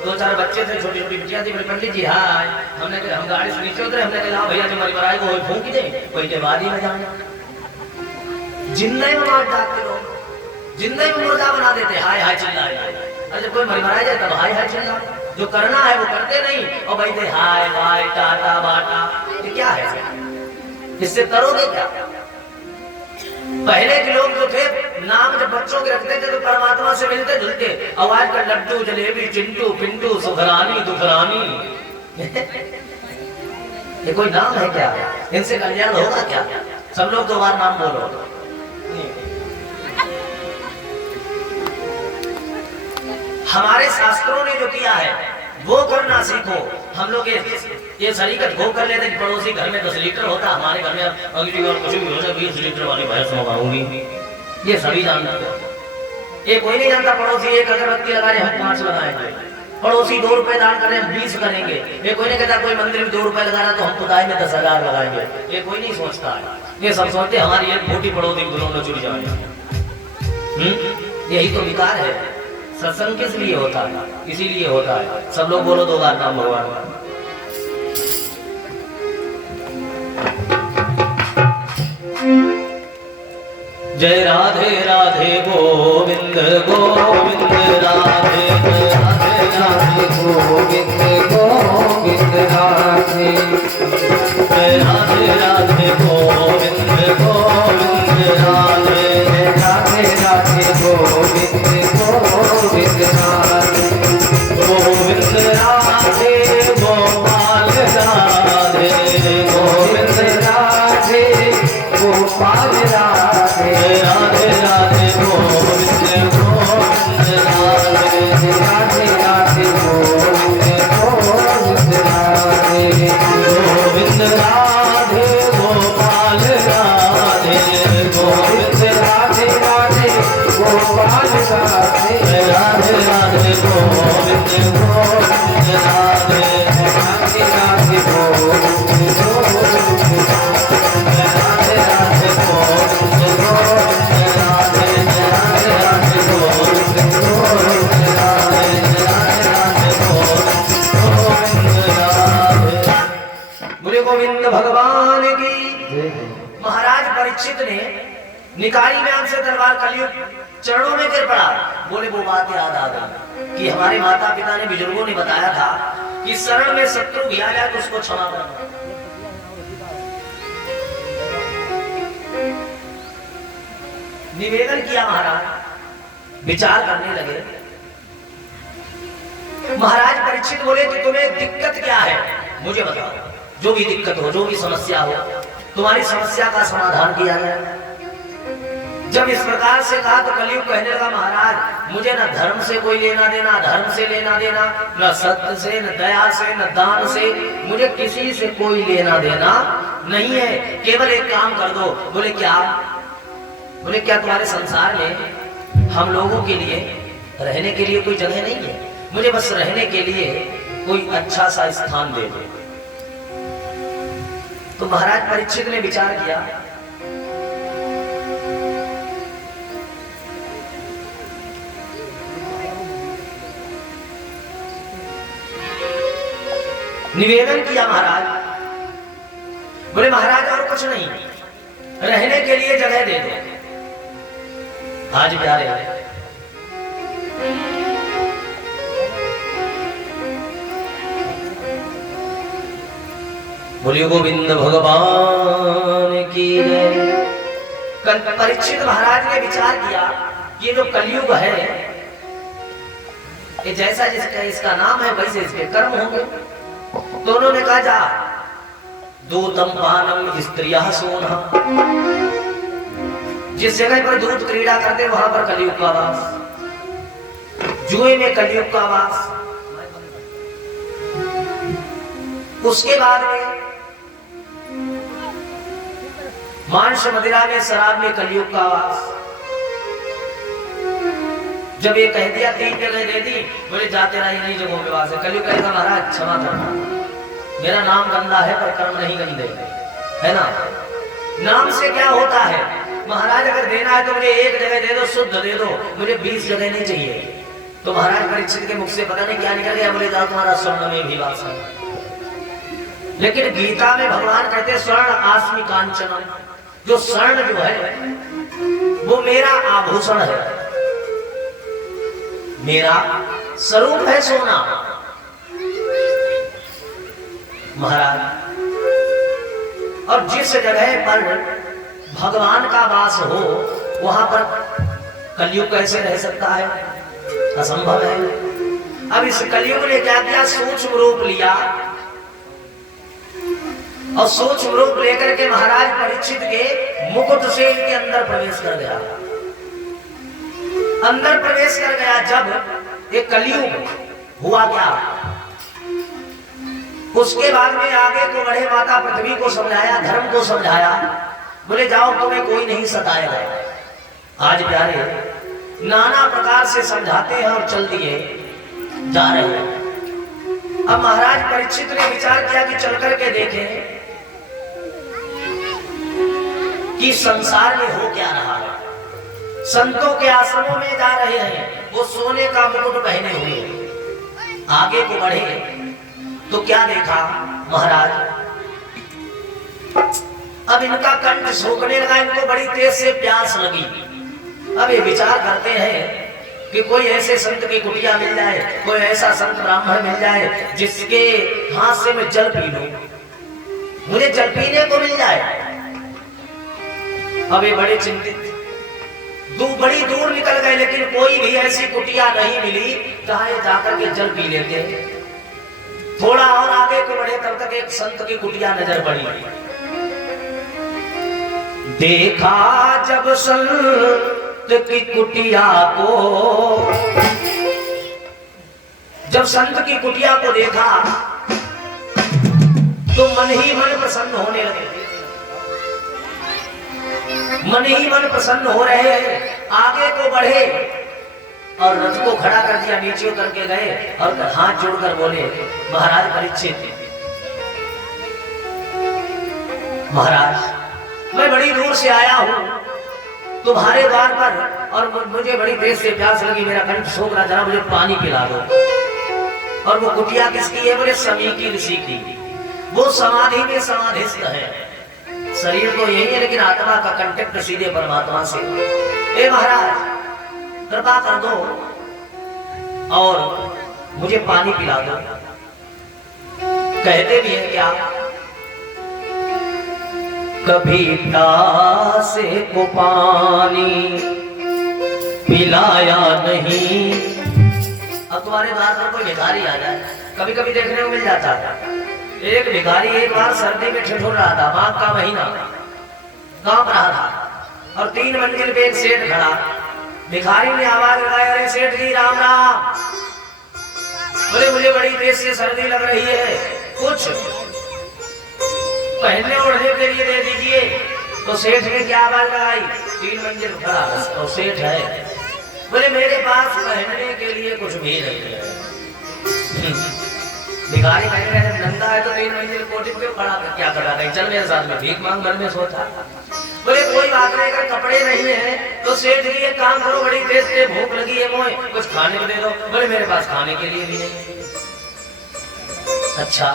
2-4 बच्चे थे, छोटी छोटी बिटिया थी, पंडित जी हाय। हमने हम गाड़ी से नीचे उतरे, हमने कहा भैया तुम्हारी बराई को फूंक दे, कोई के बाद ही में जाने, जिंदगी में मार डालते लोग, जिंदगी में मुर्दा बना देते, हाय हाय चिल्लाए। अरे कोई मराया जाए तब हाय हाय चिल्ला, जो करना है वो करते नहीं, और भाई दे हाय बाय टाटा बाटा, ये क्या है, इससे करोगे क्या? पहले के लोग जो थे, नाम जब बच्चों के रखते थे तो परमात्मा से मिलते जुलते, और आज का लड्डू जलेबी चिंटू पिंटू सुखरानी दुखरानी ये कोई नाम है क्या? इनसे कल्याण होगा क्या? सब लोग 2 बार नाम बोलो। हमारे शास्त्रों ने जो किया है वो करना सीखो। हम लोग ये शरीकत वो कर लेते, पड़ोसी घर में 10 लीटर होता, हमारे घर में अगली बार कुछ भी हो जाए 20 लीटर वाली भैंस मंगाऊंगी, ये सभी जानते हैं। ये कोई नहीं जानता पड़ोसी एक अगरबत्ती लगा रहे हम 5 लगाएंगे, पड़ोसी 2 रुपए दान कर रहे हम 20 करेंगे। ये कोई नहीं कहता कोई मंदिर में 2 रुपए लगा रहा तो हम खुदाई में 10,000 लगाएंगे, ये कोई नहीं सोचता है। ये सब सोचते हमारी एक छोटी पड़ोसी गुलों चुरी जाए। यही तो विकार है। सत्संग किस लिए होता है? इसीलिए होता है। सब लोग बोलो 2 बार नाम भगवान का। जय राधे राधे गोविंद गोविंद राधे राधे राधे गोविंद गोविंद राधे जय राधे राधे गोविंद गोविंद राधे राधे राधे गोविंद गोविंद राधे गोविंद राधे गोपाल राधे गोविंद राधे गोपाल राधे राधे राधे गोविंद गोविंद राधे राधे राधे गोविंद गोविंद राधे गोविंद राधे गोपाल राधे गोविंद राधे राधे गोपाल राधे राधे राधे गोविंद गोविंद राधे राधे राधे गोविंद गोविंद राधे राधे गोविंद गोविंद राधे राधे राधे गोविंद गोविंद राधे राधे राधे गोविंद राधे। बोले गोविंद भगवान की। महाराज परीक्षित ने निकारी नाम से दरबार कलयुग चरणों में गिर पड़ा। बोले वो बात याद आ गई कि हमारे माता पिता ने बुजुर्गों ने बताया था कि शरण में शत्रु भी आ जाए तो उसको क्षमा करना। निवेदन किया महाराज, विचार करने लगे। महाराज परीक्षित बोले कि तुम्हें दिक्कत क्या है मुझे बताओ, जो भी दिक्कत हो, जो भी समस्या हो, तुम्हारी समस्या का समाधान किया जाए। जब इस प्रकार से कहा तो कलयुग कहने लगा महाराज मुझे न धर्म से कोई लेना देना, धर्म से लेना देना, न सत्य से, न दया से, न दान से, मुझे किसी से कोई लेना देना नहीं है। केवल एक काम कर दो। बोले क्या? बोले क्या तुम्हारे संसार में हम लोगों के लिए रहने के लिए कोई जगह नहीं है? मुझे बस रहने के लिए कोई अच्छा सा स्थान दे दो। तो महाराज परीक्षित ने विचार किया, निवेदन किया महाराज। बोले महाराज और कुछ नहीं, रहने के लिए जगह दे दो। आज प्यारे बोलिए गोविंद भगवान की जय। परीक्षित महाराज ने विचार किया ये जो कलयुग है ये जैसा जिसका इसका नाम है वैसे इसके कर्म होंगे। तो उन्होंने कहा जा दूतम पानम स्त्रियः सोना, जिस जगह पर दूत क्रीड़ा करते वहां पर कलयुग का वास, जुए में कलयुग का वास, उसके बाद में मांस मदिरा में शराब में कलयुग का वास। जब ये कह दिया 3 जगह दे दी, बोले जाते रहा नहीं जगहों पे वास है। कलयुग कहेगा महाराज क्षमा करना, मेरा नाम गंदा है पर कर्म नहीं गंदे, है ना। नाम से क्या होता है महाराज, अगर देना है तो मुझे 1 जगह दे दो, शुद्ध दे दो, मुझे 20 जगह नहीं चाहिए। तो महाराज परीक्षित के मुख से पता नहीं क्या निकल गया, बोले जाओ तुम्हारा स्वर्ण में भी वास है। लेकिन गीता में भगवान कहते स्वर्ण आस्मि कांचनम, जो स्वर्ण जो है वो मेरा आभूषण है, मेरा स्वरूप है सोना। महाराज और जिस जगह पर भगवान का वास हो वहां पर कलयुग कैसे रह सकता है? असंभव है। अब इस कलयुग ने क्या किया, सूक्ष्म रूप लिया और सूक्ष्म रूप लेकर के महाराज परीक्षित के मुकुट से इनके अंदर प्रवेश कर गया। अंदर प्रवेश कर गया जब एक कलयुग हुआ क्या, उसके बाद में आगे को बढ़े, माता पृथ्वी को समझाया, धर्म को समझाया। बोले जाओ तुम्हें कोई नहीं सताएगा। आज प्यारे नाना प्रकार से समझाते हैं और चल दिए जा रहे हैं। अब महाराज परीक्षित ने विचार किया कि चल करके देखें कि संसार में हो क्या रहा है। संतों के आश्रमों में जा रहे हैं, वो सोने का मुकुट पहने हुए। आगे को बढ़े तो क्या देखा महाराज, अब इनका कंठ सूखने लगा, इनको बड़ी तेज से प्यास लगी। अब ये विचार करते हैं कि कोई ऐसे संत की कुटिया मिल जाए, कोई ऐसा संत ब्राह्मण मिल जाए जिसके हाथ से मैं जल पी लूं, मुझे जल पीने को मिल जाए। अब ये बड़े चिंतित, बड़ी दूर निकल गए, लेकिन कोई भी ऐसी कुटिया नहीं मिली जहां ये जाकर के जल पी लेते हैं। थोड़ा और आगे को बढ़े तब तक एक संत की कुटिया नजर पड़ी। देखा जब संत की कुटिया को, जब संत की कुटिया को देखा तो मन ही मन प्रसन्न होने लगे, मन ही मन प्रसन्न हो रहे हैं। आगे को बढ़े और रथ को खड़ा कर दिया, नीचे उतर के गए और हाथ जोड़कर बोले, महाराज परीक्षित, महाराज मैं बड़ी दूर से आया हूं तुम्हारे द्वार पर और मुझे बड़ी तेज से प्यास लगी, मेरा कंठ सूख रहा, जरा मुझे पानी पिला दो। और वो कुटिया किसकी है? बोले समीकी ऋषि की। वो समाधि में समाधिस्थ है, शरीर तो यही है लेकिन आत्मा का कंटेक्ट सीधे परमात्मा से। ए महाराज कृपा कर दो और मुझे पानी पिला दो। कहते भी हैं क्या, कभी प्यासे को पानी पिलाया नहीं। अब तुम्हारे द्वार पर कोई भिखारी आ जाए, कभी कभी देखने को मिल जाता है। एक भिखारी एक बार सर्दी में ठिठुर रहा था, माघ का महीना, कांप रहा था और 3 मंजिल पे एक सेठ खड़ा। भिखारी ने आवाज लगाई, अरे सेठ जी राम राम। बोले मुझे बड़ी तेज से सर्दी लग रही है, कुछ पहनने ओढ़ने के लिए दे दीजिए। तो सेठ ने क्या आवाज लगाई? 3 मंजिल खड़ा और सेठ है, बोले मेरे पास पहनने के लिए कुछ भी नहीं है। भिखारी कहने लगे, नंदा है तो 3 मंजिल कोठी क्यों खड़ा कर, क्या कर रहा है, चल मेरे साथ में भीख मांग, घर में सोता। बोले कोई बात नहीं, अगर कपड़े नहीं है तो सेठ जी एक काम करो, बड़ी तेज से भूख लगी है मोए, कुछ खाने को दे दो। बोले मेरे पास खाने के लिए भी नहीं। अच्छा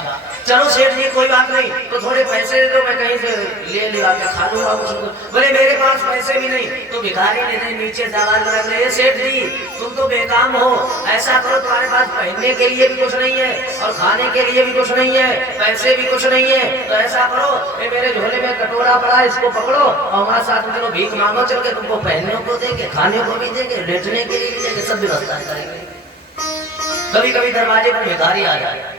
चलो सेठ जी कोई बात नहीं, तो थोड़े पैसे दे दो, मैं कहीं से ले लिया के खा लूंगा कुछ। बोले मेरे पास पैसे भी नहीं। तो भिखारी ने नीचे से आवाज लगा दिया, सेठ जी तुम तो बेकाम हो, ऐसा करो तुम्हारे पास पहनने के लिए भी कुछ नहीं है और खाने के लिए भी कुछ नहीं है, पैसे भी कुछ नहीं है, तो ऐसा करो मेरे झोले में कटोरा पड़ा, इसको पकड़ो और हमारे साथ चलो भीख मांगो, चल के तुमको पहनने को देंगे, खाने को भी देंगे, लेटने के लिए भी देंगे, सब व्यवस्था करेंगे। कभी कभी दरवाजे पर भिखारी आ जाए,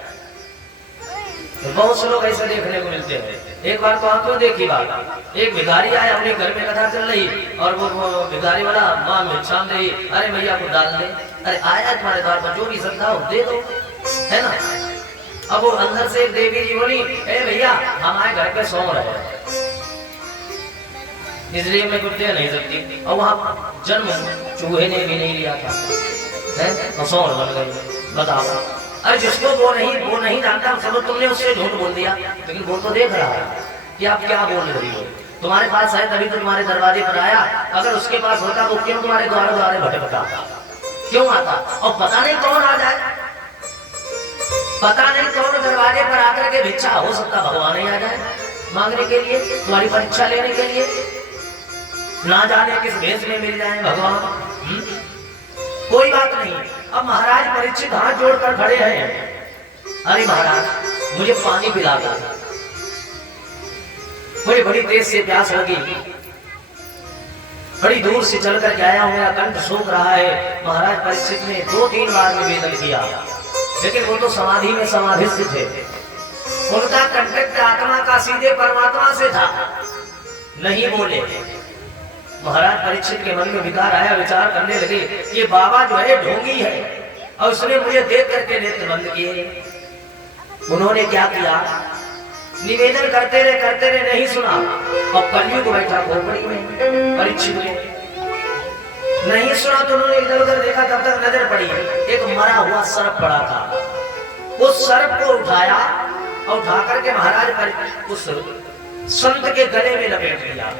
तो बहुत से लोग ऐसे देखने को मिलते हैं। एक बार तो आपको देखी बात, एक भिखारी आया, अपने घर में कथा चल रही और वो भिखारी वाला माँ में शाम दे, अरे भैया को डाल दे, अरे आया तुम्हारे द्वार पर, जो भी श्रद्धा हो दे दो, है ना। अब वो अंदर से एक देवी जी बोली, ए भैया हमारे घर पे सो रहे हैं, इसलिए मैं कुछ दे नहीं सकती। और वहाँ जन्म चूहे ने भी नहीं लिया था, है सौर बन गई। बताओ, अरे जिसको वो नहीं जानता, सब तुमने उससे झूठ बोल दिया, लेकिन वो तो देख रहा है कि आप क्या बोल रही हो। तुम्हारे पास है तभी तो तुम्हारे दरवाजे पर आया, अगर उसके पास होता वो क्यों तुम्हारे द्वारे भटकता, क्यों आता। और पता नहीं कौन आ जाए, पता नहीं कौन दरवाजे पर आकर के भिक्षा, हो सकता भगवान ही आ जाए मांगने के लिए, तुम्हारी परीक्षा लेने के लिए, ना जाने किस भेष में मिल जाए भगवान। कोई बात नहीं। अब महाराज परीक्षित हाथ जोड़कर खड़े हैं, अरे महाराज मुझे पानी पिला दो, मुझे बड़ी तेज से प्यास लगी, बड़ी दूर से चलकर के आया हूं, मेरा कंठ सूख रहा है। महाराज परीक्षित ने 2-3 बार निवेदन किया, लेकिन वो तो समाधि में समाधिस्थ थे, उनका कंटेक्ट आत्मा का सीधे परमात्मा से था, नहीं बोले। महाराज परीक्षित के मन में विकार आया, विचार करने लगे ये बाबा जो है ढोंगी है और उसने मुझे देख करके नेत्र बंद किए। उन्होंने क्या किया, निवेदन करते रहे नहीं सुना और कलयुग बैठा खोपड़ी में परीक्षित में, नहीं सुना तो उन्होंने इधर उधर देखा, तब तक नजर पड़ी एक मरा हुआ सर्प पड़ा था। उस सर्प को उठाया और उठा करके महाराज उस संत के गले में लपेट लिया।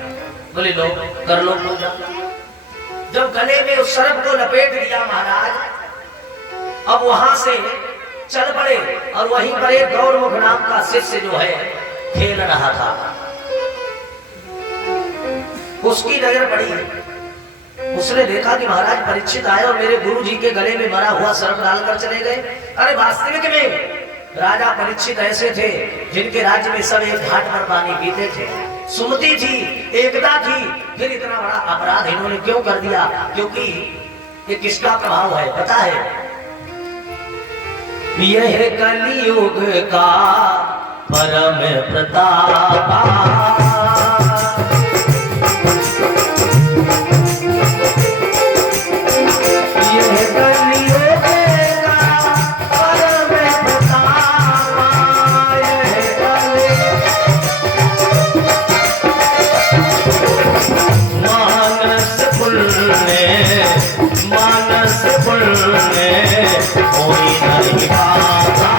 बोले लो कर लो पूजा। जब गले में उस सर्प को लपेट दिया महाराज, अब वहां से चल पड़े और वहीं पर एक गौरमुख नाम का शिष्य जो है खेल रहा था। उसकी नजर पड़ी। उसने देखा कि महाराज परीक्षित आए और मेरे गुरु जी के गले में मरा हुआ सर्प डालकर चले गए। अरे वास्तविक में राजा परीक्षित ऐसे थे जिनके राज्य में सब एक घाट पर पानी पीते थे, सुमति थी, एकता थी, फिर इतना बड़ा अपराध इन्होंने क्यों कर दिया? क्योंकि ये किसका प्रभाव है पता है? यह कलियुग का परम प्रताप, मानस पुण्य कोई नहीं पाता।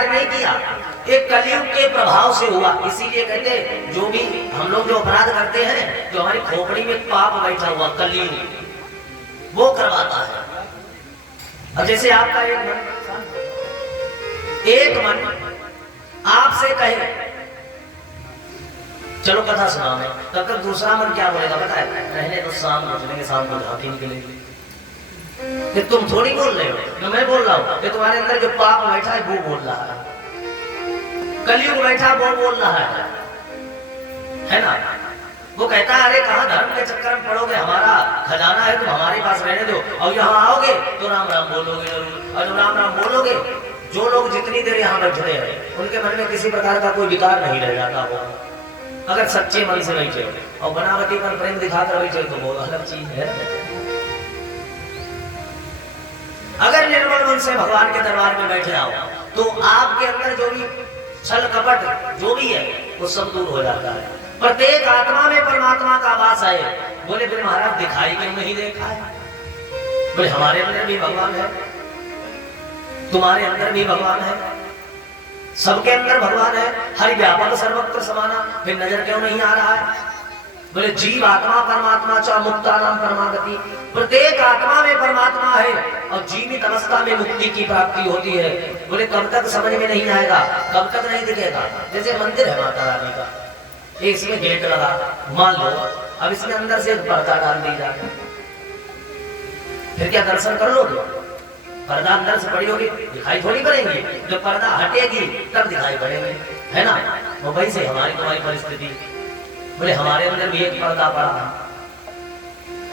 नहीं किया, एक कलयुग के प्रभाव से हुआ। इसीलिए कहते हैं जो भी हम लोग जो अपराध करते हैं, जो हमारी खोपड़ी में पाप बैठा हुआ कलयुग वो करवाता है। अब जैसे आपका एक मन आपसे कहे चलो कथा सुनाओ, तब तक दूसरा मन क्या बोलेगा पता है? रहने तो शाम को चलेंगे, शाम को झांकी निकलेंगे। कि तुम थोड़ी बोल रहे हो, जो मैं बोल रहा हूं कि तुम्हारे अंदर जो पाप बैठा है वो बोल रहा है, कलयुग बैठा वो बोल रहा है ना? वो कहता है अरे कहां धर्म के चक्कर में पड़ोगे, हमारा खजाना है, तुम हमारे पास रहने दो, और यहाँ आओगे तो राम राम बोलोगे जरूर, और जब राम राम बोलोगे जो लोग जितनी देर यहाँ बैठे हैं उनके मन में किसी प्रकार का कोई विकार नहीं रह जाता हो, अगर सच्चे मन से बैठे हो। और बनावटी पर प्रेम दिखाकर बैठे तो वो अलग चीज है। अगर निर्मल मन से भगवान के दरबार में बैठ जाओ तो आपके अंदर जो भी छल कपट जो भी है वो सब दूर हो जाता है। प्रत्येक आत्मा में परमात्मा का वास है। बोले फिर महाराज दिखाई क्यों नहीं देखा है? बोले हमारे अंदर भी भगवान है, तुम्हारे अंदर भी भगवान है, सबके अंदर भगवान है, हरि व्यापक सर्वत्र समाना, फिर नजर क्यों नहीं आ रहा है? बोले जीव आत्मा परमात्मा चा मुक्ता नाम परमागति, प्रत्येक आत्मा में परमात्मा है और जीवित अवस्था में मुक्ति की प्राप्ति होती है। बोले कब तक समझ में नहीं आएगा, कब तक नहीं दिखेगा? जैसे मंदिर है माता रानी का, इसमें गेट लगा, मान लो अब इसमें अंदर से पर्दा डाल दी जाए, फिर क्या दर्शन कर लोगे? पर्दा अंदर से पड़ी होगी, दिखाई थोड़ी पड़ेंगी, जब पर्दा हटेगी तब दिखाई पड़ेंगे, है ना? वो वैसे हमारी तुम्हारी परिस्थिति। बोले हमारे अंदर भी एक पर्दा पड़ा है,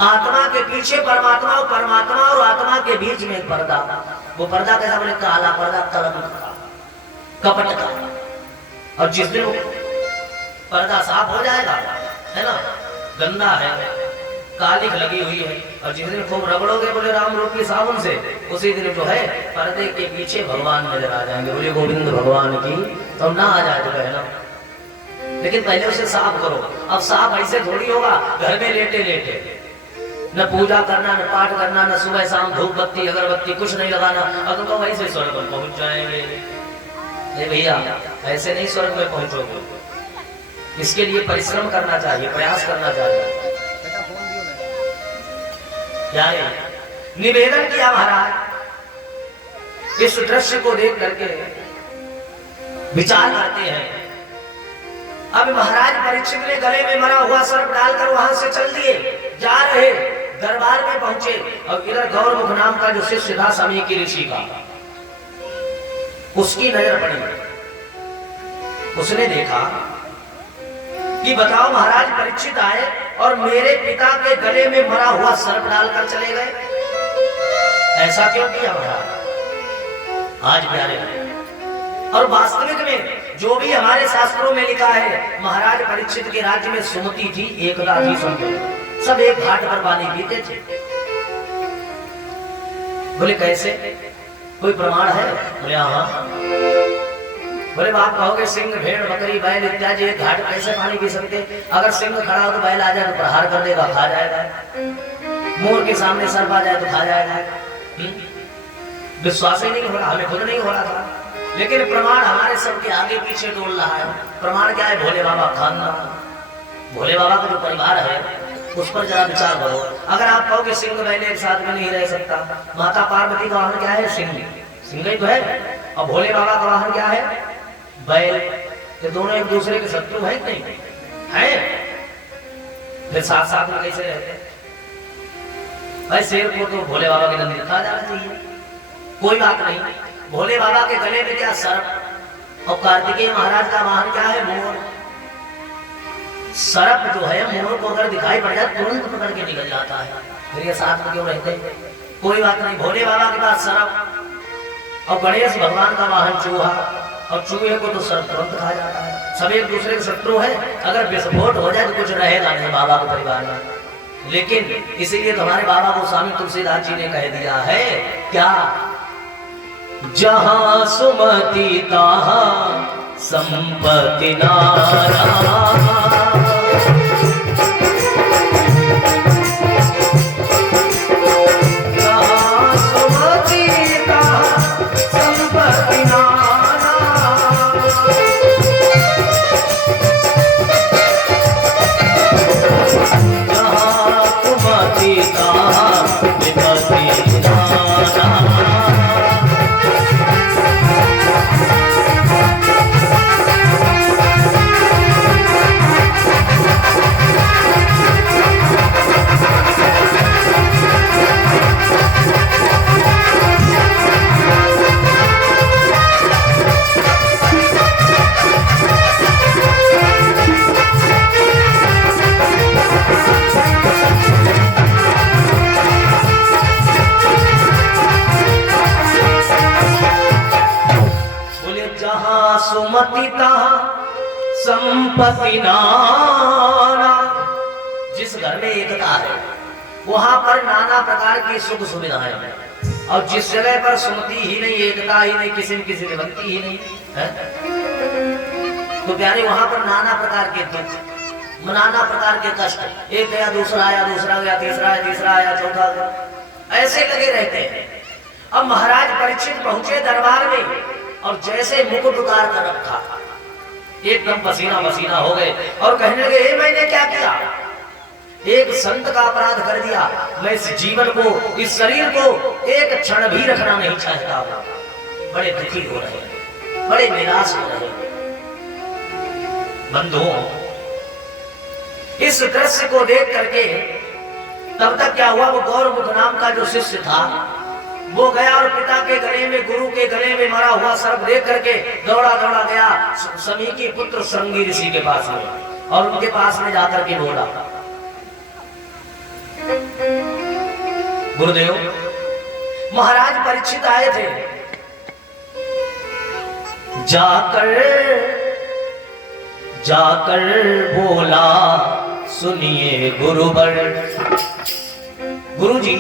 आत्मा के पीछे परमात्मा, और परमात्मा और आत्मा के बीच में एक पर्दा। वो पर्दा कैसा? बोले काला पर्दा, कलंक का, कपट का। और जिस दिन पर्दा साफ हो जाएगा, है ना, गंदा है, कालिक लगी हुई है, और जिस दिन खूब रगड़ोगे बोले राम रूपी साबुन से, उसी दिन जो है पर्दे के पीछे भगवान नजर आ जाएंगे। बोले गोविंद भगवान की तो ना आ जाए तो कहना, लेकिन पहले उसे साफ करो। अब साफ ऐसे थोड़ी होगा घर में लेटे लेटे, न पूजा करना, न पाठ करना, न सुबह शाम धूप बत्ती अगरबत्ती कुछ नहीं लगाना, अगर तो वैसे स्वर्ग में पहुंच जाएंगे। ये भैया ऐसे नहीं स्वर्ग में पहुंचोगे, इसके लिए परिश्रम करना चाहिए, प्रयास करना चाहिए। क्या है? निवेदन किया महाराज, इस दृश्य को देख करके विचार करते हैं। अब महाराज परीक्षित ने गले में मरा हुआ सर्प डालकर वहां से चल दिए, जा रहे, दरबार में पहुंचे, और इधर गौरमुख नाम का जो शिष्य था समय की ऋषि का, उसकी नजर पड़ी। उसने देखा कि बताओ महाराज परीक्षित आए और मेरे पिता के गले में मरा हुआ सर्प डालकर चले गए, ऐसा क्यों किया महाराज? आज प्यारे, और वास्तविक में जो भी हमारे शास्त्रों में लिखा है, महाराज परीक्षित के राज्य में सुमति थी, एकता थी, सब एक घाट पर पानी पीते थे। बोले कैसे, कोई प्रमाण है? बोले हाँ। बोले आप कहोगे सिंह भेड़ बकरी बैल इत्यादि एक घाट कैसे पानी पी सकते? अगर सिंह खड़ा हो तो बैल आ जाए तो प्रहार कर देगा, खा जाएगा। मोर के सामने सर्प आ जाए तो खा जाएगा। विश्वास ही नहीं हो रहा, हमें खुद नहीं हो रहा था, लेकिन प्रमाण हमारे सबके आगे पीछे डोल रहा है। प्रमाण क्या है? भोले बाबा खानदान, भोले बाबा का जो परिवार है उस पर जरा विचार करो। अगर आप कहो कि सिंह बैल एक साथ में नहीं रह सकता, माता पार्वती का वाहन क्या है? सिंह, सिंह ही तो है। और भोले बाबा का वाहन क्या है? बैल। ये दोनों एक दूसरे के शत्रु है कि नहीं है? फिर साथ साथ में कैसे रहते हैं? भाई शेर को तो भोले बाबा के नंदी रखा जाना चाहिए, कोई बात नहीं। भोले बाबा के गले में क्या? सर्प। और कार्तिकेय महाराज का वाहन क्या है? मोर। सर्प जो है मोर को अगर दिखाई पड़ जाए तुरंत पकड़ के निकल जाता है, फिर ये साथ में क्यों रहते हैं? कोई बात नहीं। भोले बाबा के पास सर्प और गणेश भगवान का वाहन चूहा, और चूहे को तो सर्प तुरंत खा जाता है। सब एक दूसरे के शत्रु है। अगर विस्फोट हो जाए तो कुछ रहेगा नहीं बाबा के परिवार में। लेकिन इसीलिए तो हमारे बाबा को स्वामी तुलसीदास जी ने कह दिया है क्या? जहां सुमति तहां संपत्ति नारा, सुमति तहां संपत्ति नाना। जिस घर में एकता है वहां पर नाना प्रकार की सुख सुविधाएं हैं, और जिस जगह पर सुमति ही नहीं, एकता ही नहीं, किसी न किसी से बनती ही नहीं है, तो प्यारे वहां पर नाना प्रकार के दुख, नाना प्रकार के कष्ट, एक गया दूसरा आया, दूसरा गया तीसरा आया, तीसरा आया चौथा गया, ऐसे लगे रहते हैं। अब महाराज परीक्षित पहुंचे दरबार में और जैसे मुकुट उतार कर रखा, एकदम पसीना पसीना हो गए और कहने लगे, हे मैंने क्या किया? एक संत का अपराध कर दिया। मैं इस जीवन को, इस शरीर को एक क्षण भी रखना नहीं चाहता हूं। बड़े दुखी हो रहे हैं, बड़े निराश हो रहे हैं। बंधुओं, इस दृश्य को देख करके तब तक क्या हुआ, वो गौरमुख नाम का जो शिष्य था वो गया और पिता के गले में, गुरु के गले में मरा हुआ सर्प देख करके दौड़ा दौड़ा गया समी के पुत्र श्रृंगी ऋषि के पास में, और उनके पास में जाकर के बोला, गुरुदेव, महाराज परीक्षित आए थे, जाकर बोला सुनिए गुरुवर। गुरुजी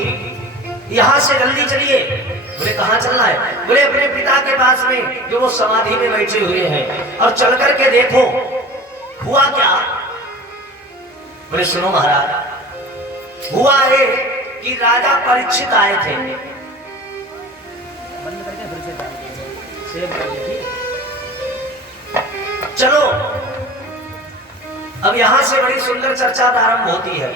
यहां से जल्दी चलिए। बोले कहां चलना है? बोले अपने पिता के पास में जो वो समाधि में बैठे हुए हैं, और चल करके देखो हुआ क्या। बोले सुनो महाराज, हुआ है कि राजा परीक्षित आए थे। चलो अब यहां से बड़ी सुंदर चर्चा प्रारंभ होती है।